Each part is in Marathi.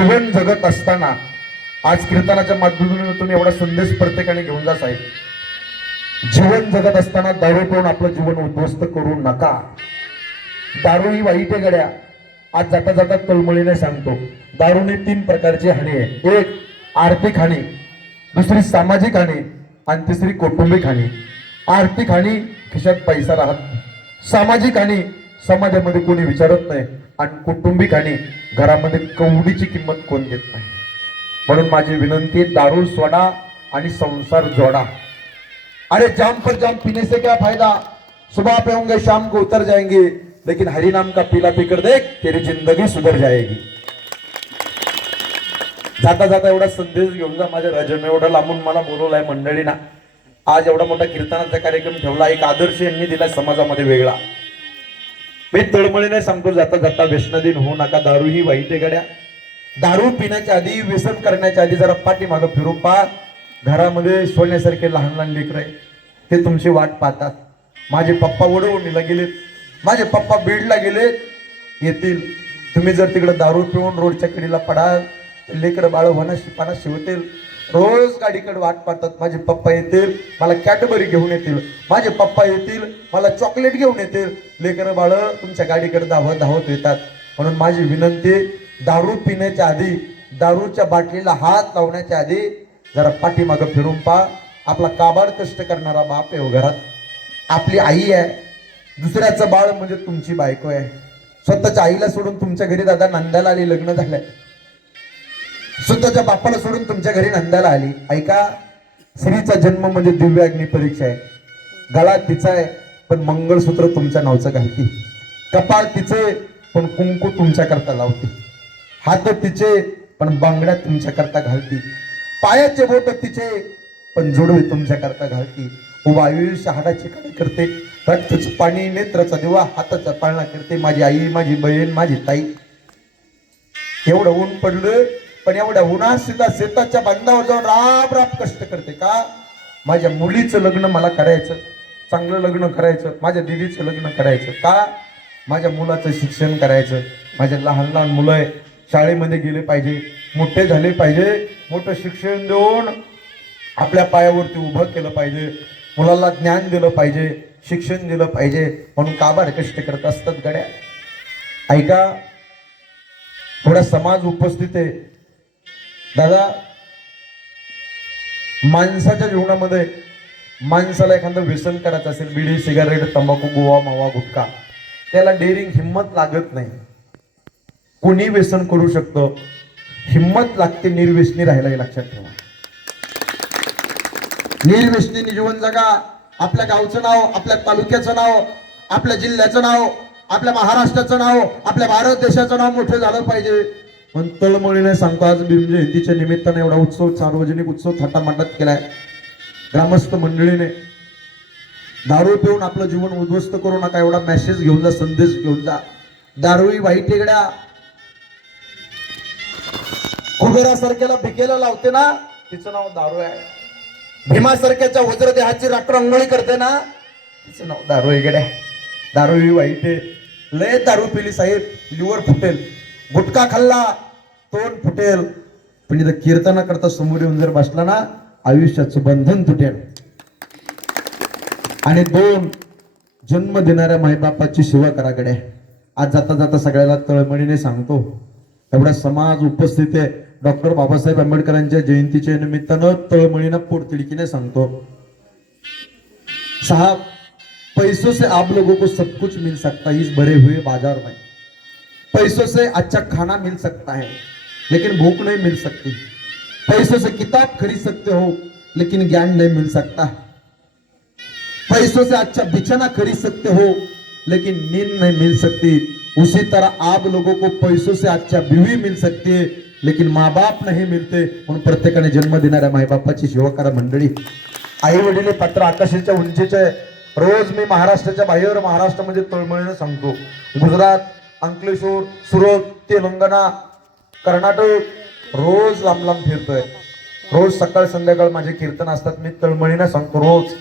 जीवन जगत असताना आज कीर्तनाच्या माध्यमातून तुम्ही एवढा संदेश प्रत्येकाने घेऊन जा साहेब. जीवन जगत असताना दारू पिऊन आपलं जीवन उद्ध्वस्त करू नका. दारू ही वाईट आहे गड्या. आज जाता जाता तळमळीने सांगतो, दारूने 3 प्रकारची हानी आहे. एक आर्थिक हानी, दुसरी सामाजिक हानी आणि तिसरी कौटुंबिक हानी. आर्थिक हानी, खिशात पैसा राहत नाही. सामाजिक हानी, समाजामध्ये कोणी विचारत नाही. आणि कौटुंबिक हानी, घरामध्ये कवडीची किंमत कोण देत नाही. म्हणून माझी विनंती, दारू सोडा आणि संसार जोडा. अरे जाम पर जाम पीने से क्या फायदा, सुबह पे होंगे शाम को उतर जाएंगे, लेकिन हरि नाम का पीला पीकर देख तेरी जिंदगी सुधर जाएगी. जाता जाता एवढा संदेश घेऊन जा माझ्या राजाने. एवढं लांबून मला बोलवलाय मंडळीना. आज एवढा मोठा कीर्तनाचा कार्यक्रम ठेवला. एक आदर्श यांनी दिला समाजामध्ये वेगळा. मी तळमळीने सांगतो, जाता जाता व्यसनाधीन होऊ नका. दारू ही वाईट आहे गड्या. दारू पिण्याच्या आधी, व्यसन करण्याच्या आधी जरा पाठीमागं फिरून पहा. घरामध्ये सोन्यासारखे लहान लहान लेकरं आहे, ते तुमची वाट पाहतात. माझे पप्पा वडवणीला गेलेत, माझे पप्पा बीडला गेलेत, येतील. तुम्ही जर तिकडे दारू पिऊन रोडच्या कडेला पडाल, लेकरं बाळ होण्याशी पाना शिवतील. रोज गाडीकडे वाट पाहतात. माझे पप्पा येतील, मला कॅडबरी घेऊन येतील. माझे पप्पा येतील, मला चॉकलेट घेऊन येतील. लेकरं बाळ तुमच्या गाडीकडे धावत धावत येतात. म्हणून माझी विनंती, दारू पिण्याच्या आधी, दारूच्या बाटलीला हात लावण्याच्या आधी जरा पाठीमागं फिरून पहा. आपला काबाड कष्ट करणारा बाप आहे हो घरात. आपली आई आहे. दुसऱ्याचं बाळ म्हणजे तुमची बायको आहे. स्वतःच्या आईला सोडून तुमच्या घरी दादा नंदाला आली, लग्न झालंय. स्वतःच्या बापाला सोडून तुमच्या घरी नंदाला आली. ऐका, स्त्रीचा जन्म म्हणजे दिव्य अग्नी परीक्षा आहे. गळा तिचा आहे पण मंगळसूत्र तुमच्या नावचं घालती. कपाळ तिचे पण कुंकू तुमच्या करता लावती. हात तिचे पण बांगड्या तुमच्या करता घालती. पायाचे बोट तिचे पण जोडवे तुमच्या करता घालती. उभा आयुष्य हाडाची कडे करते, रक्ताचं पाणी नेत्राचा दिवा हाताचा पाळणा करते. माझी आई, माझी बहीण, माझी ताई. एवढं ऊन पडलं पण एवढ्या उन्हात सुद्धा शेताच्या बांधावर जाऊन राब राब कष्ट करते. का? माझ्या मुलीचं लग्न मला करायचं, चांगलं लग्न करायचं. माझ्या दिदीचं लग्न करायचं. का? माझ्या मुलाचं शिक्षण करायचं. माझे लहान लहान मुलं आहे, शाळेमध्ये गेले पाहिजे, मोठे झाले पाहिजे. मोठं शिक्षण देऊन आपल्या पायावरती उभं केलं पाहिजे. मुलाला ज्ञान दिलं पाहिजे, शिक्षण दिलं पाहिजे. म्हणून काबाड कष्ट करत असतात गड्या. ऐका, थोडा समाज उपस्थित आहे दादा. माणसाच्या जीवनामध्ये माणसाला एखादं व्यसन करायचं असेल, बिडी, सिगारेट, तंबाखू, गोवा, मावा, गुटखा, त्याला डेअरिंग, हिंमत लागत नाही. कोणी व्यसन करू शकतं, हिंमत लागते निर्व्यसनी राहायला. हे लक्षात ठेवा. निर्व्यसनी जीवन जगा. आपल्या गावचं नाव, आपल्या तालुक्याचं नाव, आपल्या जिल्ह्याचं नाव, आपल्या महाराष्ट्राचं नाव, आपल्या भारत देशाचं नाव मोठं झालं पाहिजे. पण तळमळीने सांगतो, आज भीम जयंतीच्या निमित्ताने एवढा उत्सव, सार्वजनिक उत्सव थाटामाटात केलाय ग्रामस्थ मंडळीने. दारू पिऊन आपलं जीवन उद्ध्वस्त करू नका, एवढा मेसेज घेऊन जा, संदेश घेऊन जा. दारू ही वाईट वेगळ्या. कुबेरासारख्याला भिकेला लावते ना, तिचं नाव दारू आहे. भीमासारख्याच्या वज्रदेहाची रात्र अंघोळी करते ना, तिचं नाव दारू आहे गड्या. दारू ही वाईट आहे. लय दारू पिली साहेब, लिव्हर फुटेल. गुटखा खाल्ला, तोंड फुटेल. पण इथं कीर्तना करता समोर येऊन जर बसला ना, आयुष्याचं बंधन तुटेल. आणि 2 जन्म देणाऱ्या मायबापाची सेवा करा गड्या. आज जाता जाता सगळ्याला तळमळीने सांगतो, एवढा समाज उपस्थित आहे. डॉक्टर बाबासाहेब आंबेडकरांच्या जयंतीच्या निमित्तानं तळमळीनं पोटतिडकीने सांगतो, साहब, पैसों से आप लोगों को सब कुछ मिल सकता है इस भरे हुए बाजार में. पैसों से अच्छा खाना मिल सकता है लेकिन भूख नहीं मिल सकती. पैसों से किताब खरीद सकते हो लेकिन ज्ञान नहीं मिल सकता. पैसों से अच्छा बिछाना खरीद सकते हो लेकिन नींद नहीं मिल सकती. उसी तरह आप लोगों को पैसों से अच्छा बीवी मिल सकती है लेकिन माँ बाप नहीं मिलते. म्हणून प्रत्येकाने जन्म देणाऱ्या मायबापाची सेवा करा मंडळी. आई वडील पात्र आकाशाच्या उंचीचे. रोज मी महाराष्ट्राच्या बाहेर, महाराष्ट्रामध्ये तळमळीने सांगतो, गुजरात, अंकलेश्वर, सुरत, तेलंगणा, कर्नाटक, रोज लांब लांब फिरतोय. रोज सकाळ संध्याकाळ माझे कीर्तन असतात. मी तळमळीने सांगतो रोज.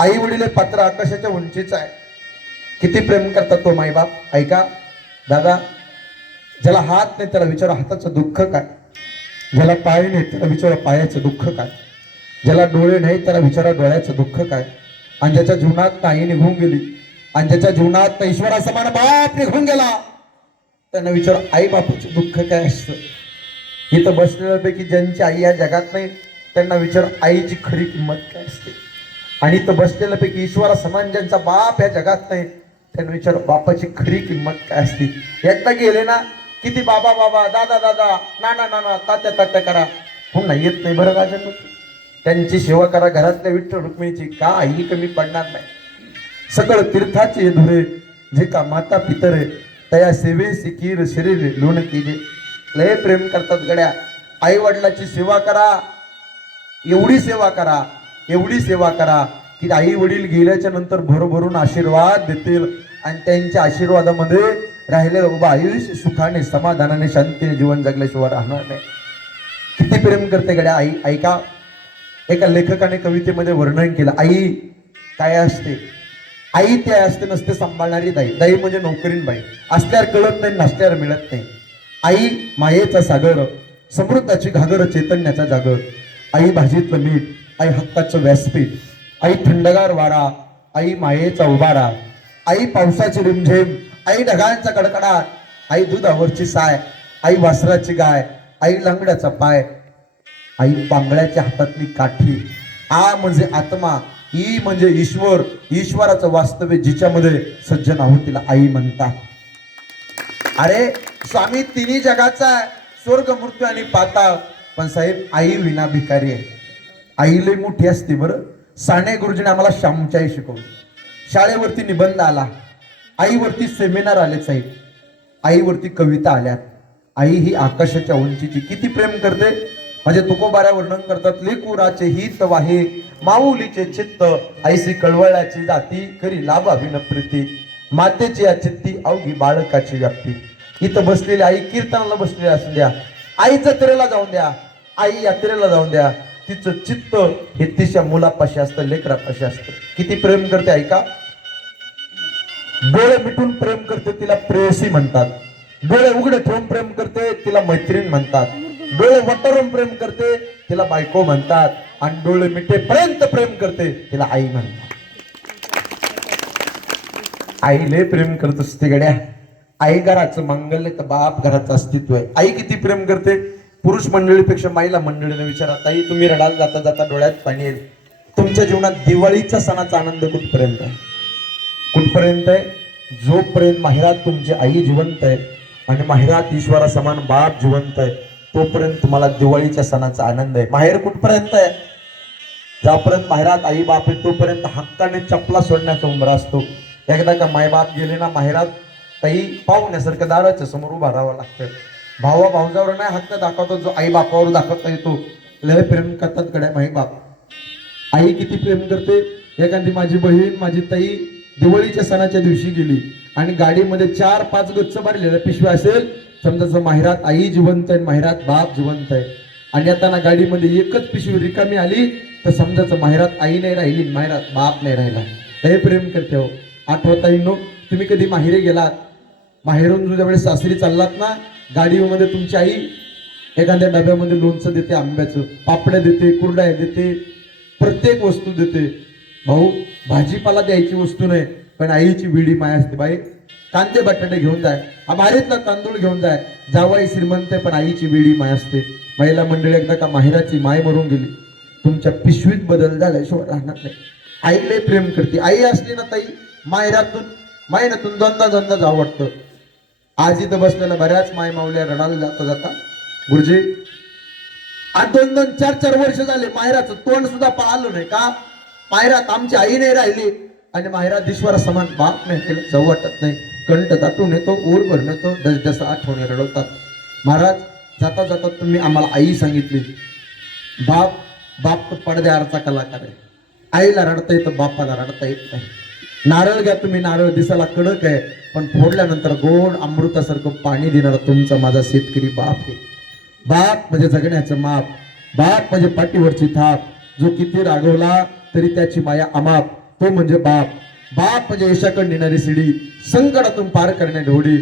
आई वडील पात्र आकाशाच्या उंचीचा आहे. किती प्रेम करतात तो माईबाप. ऐका दादा, ज्याला हात नाही त्याला विचारा हाताचं दुःख काय, ज्याला पाय नाही त्याला विचारा पायाचं दुःख काय, ज्याला डोळे नाही त्याला विचारा डोळ्याचं दुःख काय, आणि ज्याच्या जीवनात आई निघून गेली आणि ज्याच्या जीवनात ईश्वरा समान बाप निघून गेला त्यांना विचार आई बापूचं दुःख काय असतं. इथं बसलेल्यापैकी ज्यांची आई या जगात नाही त्यांना विचार आईची खरी किंमत काय असते. आणि इथं बसलेल्यापैकी ईश्वरा समान ज्यांचा बाप या जगात नाही त्यांना विचार बापाची खरी किंमत काय असते. एकदा गेले ना किती बाबा बाबा दादा दादा नाना नाना तात्या तात्या करा पुन्हा येत नाही. बरं राजन त्यांची सेवा करा घरातल्या विठ्ठल रुक्मिणीची का आई कमी पडणार नाही. सकळ तीर्थाचे धुरे जे का माता पितरे तया सेवे सिकीर शरीर लोण कीजे. लय प्रेम करतात गड्या. आई वडिलाची सेवा करा, एवढी सेवा करा, एवढी सेवा करा की आई वडील गेल्याच्या नंतर भरभरून आशीर्वाद देतील आणि त्यांच्या आशीर्वादामध्ये राहिलेलं उभं आयुष्य सुखाने समाधानाने शांतीने जीवन जगल्याशिवाय राहणार नाही. किती प्रेम करते गड्या आई. ऐका, एका लेखकाने कवितेमध्ये वर्णन केलं आई काय असते. आई ते असते नसते सांभाळणारी दाई. दाई म्हणजे नोकरीन बाई. असल्यावर कळत नाही, नसल्यावर मिळत नाही. आई मायेचा सागर, समृद्धाची घागर, चैतन्याचा जागर. आई भाजीतलं मीठ, आई हक्काचं व्यासपीठ, आई थंडगार वारा, आई मायेचा उभारा, आई पावसाची रिमझिम, आई ढगांचा कडकडाट, आई दुधावरची साय, आई वासराची गाय, आई लंगड्याचा पाय, आई पांगळ्याच्या हातातली काठी. आ म्हणजे आत्मा, ई म्हणजे ईश्वर, ईश्वराचं वास्तव्य जिच्यामध्ये सज्जन आहोत तिला आई म्हणतात. अरे स्वामी तिन्ही जगाचा आहे, स्वर्ग मृत्यू आणि पाताळ. पण साहेब आई विना भिकारी आहे. आई लई मोठी असते. बरं साने गुरुजीने आम्हाला श्यामच्याई शिकवली. शाळेवरती निबंध आला, आईवरती सेमिनार आले साहेब, आईवरती कविता आल्यात. आई ही आकाशाच्या उंचीची किती प्रेम करते. म्हणजे तुकोबाऱ्या वर्णन करतात, लेकुराचे हित वाहे माऊलीचे चित्त, ऐसी कळवळ्याची जाती करी लाभ अभिनप्रीती, मातेची या चित्ती अवघी बाळकाची व्याप्ती. इथं बसलेली आई कीर्तनाला बसलेली असू द्या, आई जत्रेला जाऊन द्या, आई यात्रेला जाऊन द्या, तिचं चित्त हे तिच्या मुलापाशी असतं, लेकरापाशी असतं. किती प्रेम करते ऐका. डोळे मिटून प्रेम करते तिला प्रेयसी म्हणतात. डोळे उघडे ठेवून प्रेम करते तिला मैत्रीण म्हणतात. डोळे वटारून प्रेम करते तिला बायको म्हणतात. आणि डोळे मिटेपर्यंत प्रेम करते तिला आई म्हणतात. आईले प्रेम करत असते गड्या. आई घराचं मंगल्य तर बाप घराचं अस्तित्व आहे. आई किती प्रेम करते. पुरुष मंडळीपेक्षा महिला मंडळीने विचारा, ताई तुम्ही रडायला जाता जाता डोळ्यात पाणी येईल. तुमच्या जीवनात दिवाळीच्या सणाचा आनंद कुठपर्यंत आहे. कुठपर्यंत आहे. जोपर्यंत माहेरात तुमची आई जिवंत आहे आणि माहेरात ईश्वरा समान बाप जिवंत आहे तोपर्यंत तुम्हाला दिवाळीच्या सणाचा आनंद आहे. माहेर कुठपर्यंत आहे. ज्यापर्यंत माहेरात आई बाप आहे तोपर्यंत हक्काने चपला सोडण्याचा उंबरा असतो. एकदा का मायबाप गेले ना माहेरात, ताई पाहुण्यासारखं दाराच्या समोर उभा राहावं लागतं. भावा भाऊजावर नाही हक्क दाखवतो जो आई बापावर दाखवता येतो. लय प्रेम करतात गड्या माई बाप. आई किती प्रेम करते. एखादी माझी बहीण माझी ताई दिवाळीच्या सणाच्या दिवशी गेली आणि गाडीमध्ये 4-5 गच्च भरलेल्या पिशव्या असेल, समजा माहेरात आई जिवंत आहे माहेरात बाप जिवंत आहे, आणि येताना गाडीमध्ये एकच पिशवी रिकामी आली तर समजायचं माहेरात आई नाही राहिली, माहेरात बाप नाही राहिला. हे प्रेम करते हो. आठवता येईल नो तुम्ही कधी माहेरी गेलात, माहेरून ज्या वेळेस सासरी चाललात ना, गाडीमध्ये तुमची आई एखाद्या डब्यामध्ये लोणचं देते, आंब्याचं पापड्या देते, कुरड्या देते, प्रत्येक वस्तू देते. भाऊ भाजीपाला द्यायची वस्तू नाही पण आईची विडी माय असते. बाई कांदे बटाटे घेऊन जाय, हा भारीतला तांदूळ घेऊन जाय, जावाई श्रीमंत आहे पण आईची विडी माय असते. महिला मंडळी एकदा का माहेराची माय मरून गेली, तुमच्या पिशवीत बदल झाल्याशिवाय राहणार नाही. आईला प्रेम करते. आई असली ना ताई माहेरातून महिन्यातून दोनदा जावं वाटतं. आज इथं बसलेल्या बऱ्याच माय मावल्या रडायला जाता जाता, गुरुजी आज 2-4 वर्ष झाले माहेराचं तोंड सुद्धा पाहिलं नाही का. माहेरात आमची आई नाही राहिली आणि माहेरात ईश्वरा समान बाप नाही केलं, जाऊ वाटत नाही. कंठ दाटून येतो, ऊर भरून येतो, डस आठवणे रडवतात. महाराज जाता जाता तुम्ही आम्हाला आई सांगितली. बाप तो पडद्याआडचा कलाकार आहे. आईला रडता येतं, बापाला रडता येत नाही. नारळ घ्या तुम्ही, नारळ दिसायला कडक आहे पण फोडल्यानंतर गोड अमृतासारखं पाणी देणारा तुमचा माझा शेतकरी बाप आहे. बाप म्हणजे जगण्याचं माप, बाप म्हणजे पाठीवरची थाप, जो किती रागवला तरी त्याची माया अमाप, तो म्हणजे बाप. बाप म्हणजे यशाकडे नेणारी शिडी, संकटातून पार करणारी होडी.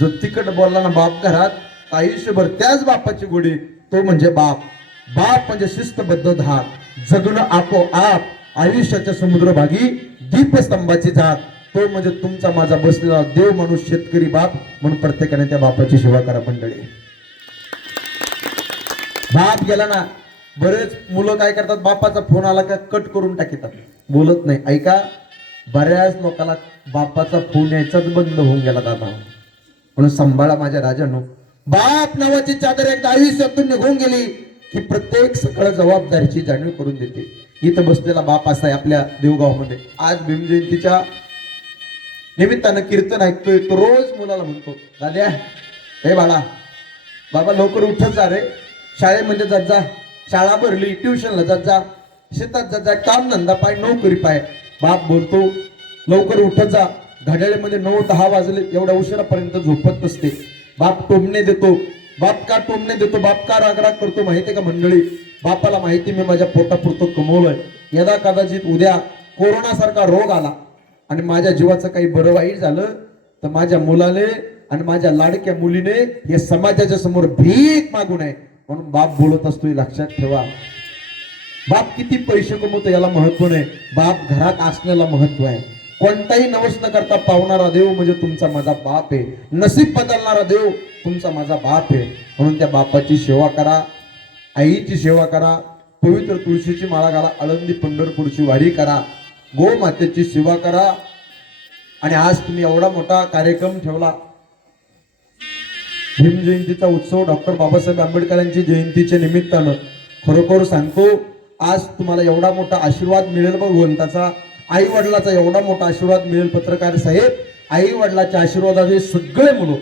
जो तिकट बोलला ना बाप घरात आयुष्यभर त्याच बापाची गोडी, तो म्हणजे बाप. बाप म्हणजे शिस्तबद्ध धाक, जगणं आपोआप आयुष्याच्या समुद्रभागी दीपस्तंभाची जात, तो म्हणजे तुमचा माझा बसलेला देव माणूस शेतकरी बाप. म्हणून प्रत्येकाने त्या बापाची सेवा करा मंडळी. बाप गेला ना, बरेच मुलं काय करतात, बापाचा फोन आला का कट करून टाकतात, बोलत नाही. ऐका, बऱ्याच लोकांना बापाचा फोन यायचाच बंद होऊन गेला दादा. म्हणून सांभाळा माझ्या राजांनो. बाप नावाची चादर एकदा आयुष्यातून निघून गेली की प्रत्येक सगळं जबाबदारीची जाणीव करून देते. इथं बसलेला बाप असा आहे आपल्या देवगावमध्ये. आज भीमजयंतीच्या निमित्तानं कीर्तन ऐकतोय, तो रोज मुलाला म्हणतो, दाद्या हे बाळा, बाबा लवकर उठत जा रे, शाळेमध्ये जात जा, शाळा भरली, ट्युशनला जात जा, शेतात जात जा, काम धंदा पाय, नोकरी पाय. बाप बोलतो लवकर उठत जा. घड्याळीमध्ये 9-10 वाजले, एवढ्या उशिरापर्यंत झोपत नसते. बाप टोमणे देतो. बाप का टोमणे देतो, बाप का रागराग करतो माहितीये का मंडळी? बापाला माहिती मी माझ्या पोटापुरतं कमवलंय. यदा कदाचित उद्या कोरोना सारखा रोग आला आणि माझ्या जीवाचं काही बरं वाईट झालं तर माझ्या मुलाने आणि माझ्या लाडक्या मुलीने हे समाजाच्या समोर भीक मागू नये. म्हणून बाप बोलत असतो, हे लक्षात ठेवा. बाप किती पैसे कमवतो याला महत्व नाही, बाप घरात असण्याला महत्व आहे. कोणताही नवस न करता पावणारा देव म्हणजे तुमचा माझा बाप आहे. नसीब बदलणारा देव तुमचा माझा बाप आहे. म्हणून त्या बापाची सेवा करा, आईची सेवा करा, पवित्र तुळशीची माळा घाला, आळंदी पंढरपूरची वारी करा, गो मातेची सेवा करा. आणि आज तुम्ही एवढा मोठा कार्यक्रम ठेवला, भीमजयंतीचा उत्सव, डॉक्टर बाबासाहेब आंबेडकरांची जयंतीच्या निमित्तानं. खरोखर सांगतो, आज तुम्हाला एवढा मोठा आशीर्वाद मिळेल भगवंताचा, आई वडिलाचा एवढा मोठा आशीर्वाद मिळेल. पत्रकार साहेब, आई वडिलाच्या आशीर्वादाने सगळे मुलं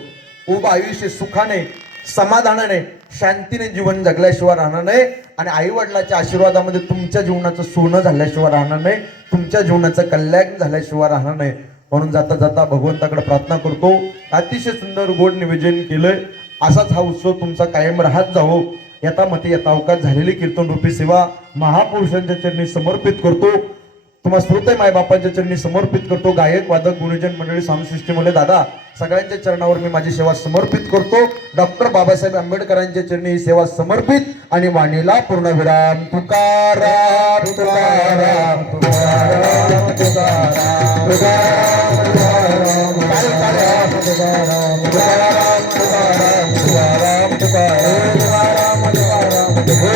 उभं आयुष्य सुखाने, समाधानाने, शांतीने जीवन जगल्याशिवाय राहणार नाही. आणि आई वडिलाच्या आशीर्वादामध्ये तुमच्या जीवनाचं सोनं झाल्याशिवाय राहणार नाही, तुमच्या जीवनाचं कल्याण झाल्याशिवाय राहणार नाही. म्हणून जाता जाता भगवंताकडे प्रार्थना करतो, अतिशय सुंदर गोड निवेदन केलंय, असाच हा उत्सव तुमचा कायम राहत जावो. यथा मते यथा अवकाश झालेली कीर्तन रूपी सेवा महापुरुषांच्या चरणी समर्पित करतो. तुम्हाला श्रोते माय बापांच्या चरणी समर्पित करतो. गायक, वादक, गुणजन मंडळी, सामसृष्टीमध्ये दादा सगळ्यांच्या चरणावर मी माझी सेवा समर्पित करतो. डॉक्टर बाबासाहेब आंबेडकरांच्या चरणी ही सेवा समर्पित. आणि वाणीला पूर्णविराम. तुकाराम तुकाराम तुकाराम तुकाराम तुकाराम.